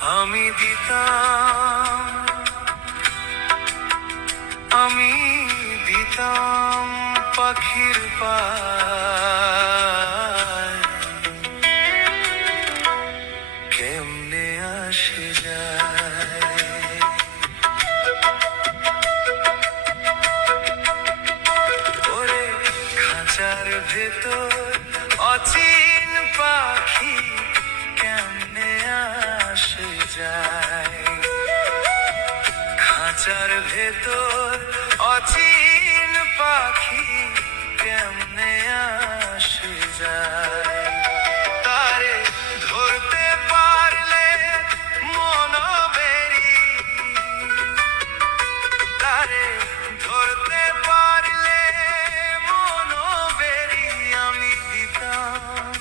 আমি দিতাম, আমি দিতাম পাখির পায়, কেমনে আসে যায়। ওরে খাঁচার ভেতর অচিন পাখি কেমনে আসে যায়। খাঁচার ভেতর অচিন পাখি কেমনে আসে যায়। তারে ধরতে পারলে মন বেরি, তারে ধরতে পারলে মন বেরি। আমি দিতাম,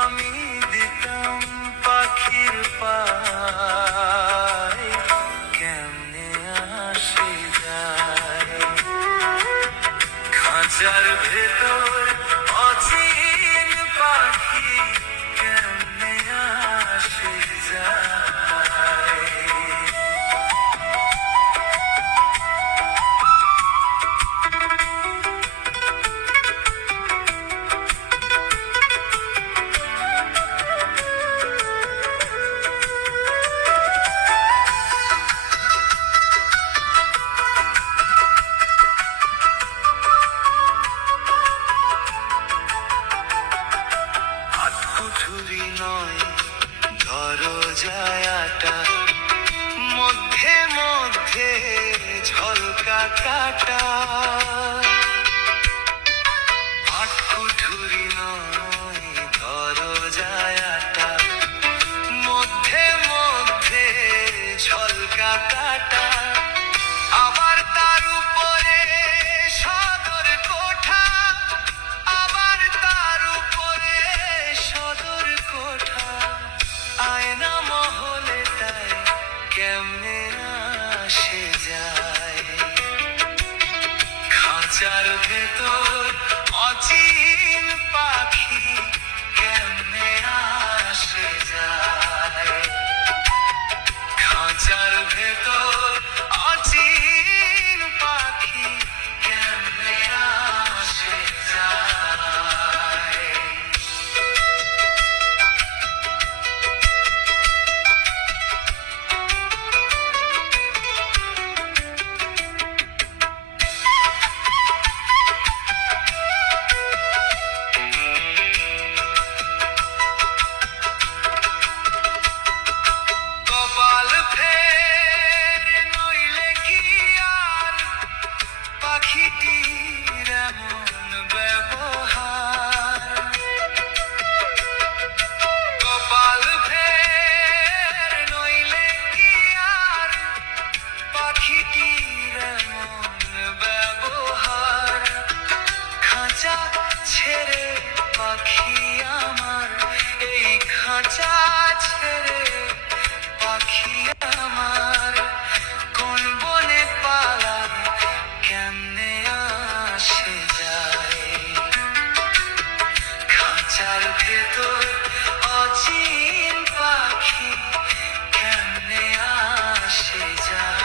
আমি দিতাম পাখির পায়, কেমনে আসে যায়। খাঁচার ভেতর অচিন পাখি কেমনে আসে যায়। কুঠুরি নয় দরজায়াটা, মধ্যে মধ্যে ঝলকা কাটা। কুঠুরি নয় দরজায়াটা, মধ্যে মধ্যে ঝলকা কাটা। আবার তার উপরে সদর কোঠা, আবার তার উপরে সদর কোঠা। আয়না মহলে তাই কেমনে আসে যায়। খাঁচার ভেতর অচিন পাখি কেমনে আসে যায়। খাঁচার ভেতর অচিন পাখি কেমনে আসে যায়। কপাল ফের নইলে কি আর পাখিটির এমন ব্যবহার। কপাল ফের নইলে কি আর পাখিটির এমন ব্যবহার। খাঁচা ছেড়ে পাখি আমার, এই খাঁচা ছেড়ে পাখি আমার, কোন বনে পালায় কেমনে আসে যায়। খাঁচার ভেতর অচিন পাখি কেমনে আসে যায়।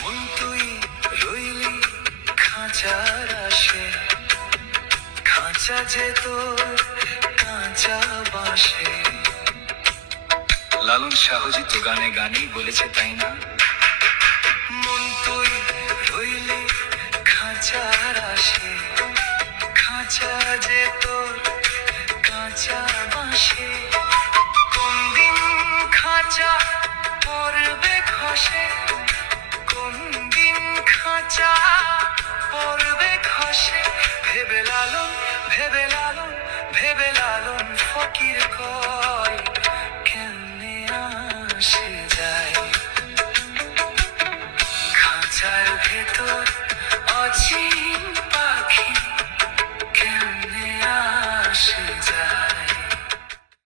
মন তুই রইলি খাঁচার আসে, খাঁচা যে তোর কাঁচা বাসে। লালন শাহজি তো গানে গানেই বলেছে, তাই না? মন তুই রইলি খাঁচার আসে, খাঁচা যে তোর কাঁচা বাসে। কোন দিন খাঁচা পড়বে খসে, কোন দিন খাঁচা পড়বে খসে। ভেবে লালন, ভেবে লালন, ভেবে লালন ফকির কয় কেমনে আসে যায়। খাঁচার ভেতর অচিন